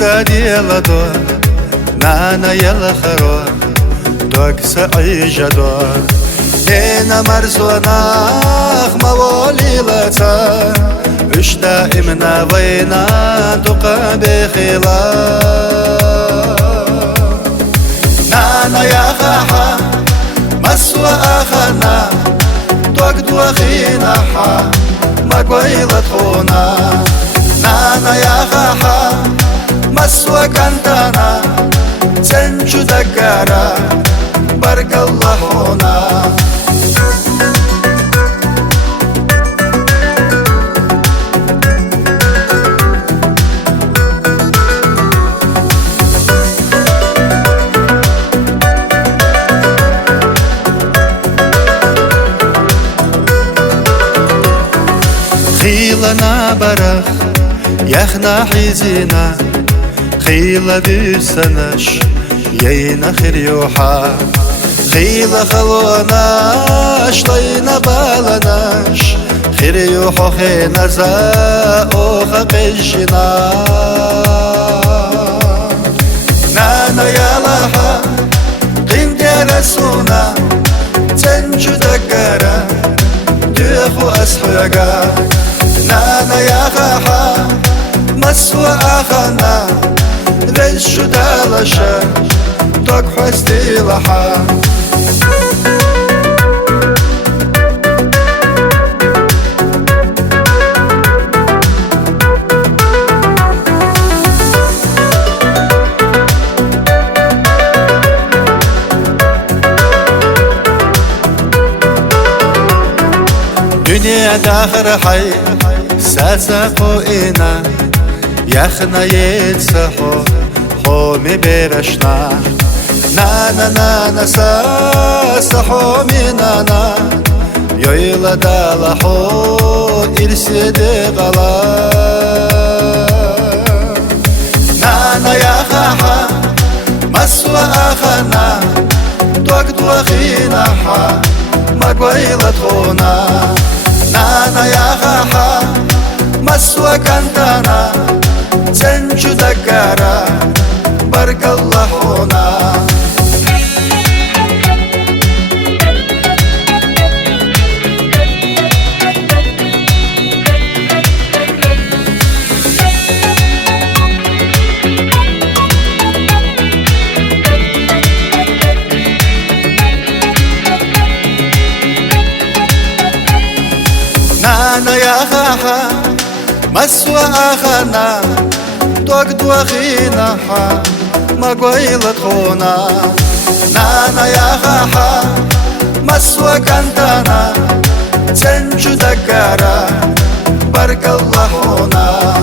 ساديلا دو نانا يلا خرو دوك سعيجة دو هنا مرزوناخ موالي لتا وش دائمنا وينا تقى بخلا نانا يا خاحا مسوى آخنا دوك دوخينا حا مقويلة خونا نانا يا خاحا مسوى كنتانا تنجو دقارا بارك الله هنا خيلنا برخ يخنا حزينا خيلة بسنش يينا خريوحا خيلة خلوناش طينا بالناش خريوحو خينا زاو خقشنا نانا يا لها قند رسونا تنجو دقارا ديخو أسحقا نانا يا خاحا مسوى آخنا ليش دالشا دوك حستي لحا دنيا داخر حي ساسقو إنا يخنا يتسحو حومي برشنا نانا نانا ساسحو منانا يويلا دالحو إرسيدي غلا نانا يا خاحا مسوى آخنا دوك دوخينا حا مقويلة خونا نانا يا خاحا مسوى كنتانا تنجو دقارا بارك الله هنا نانا يا خاحا مسوى آخنا دوك دوخينا حا مقويلة خونا نانا يا خاحا مسوى كنتانا تنجو دقارا بارك الله هنا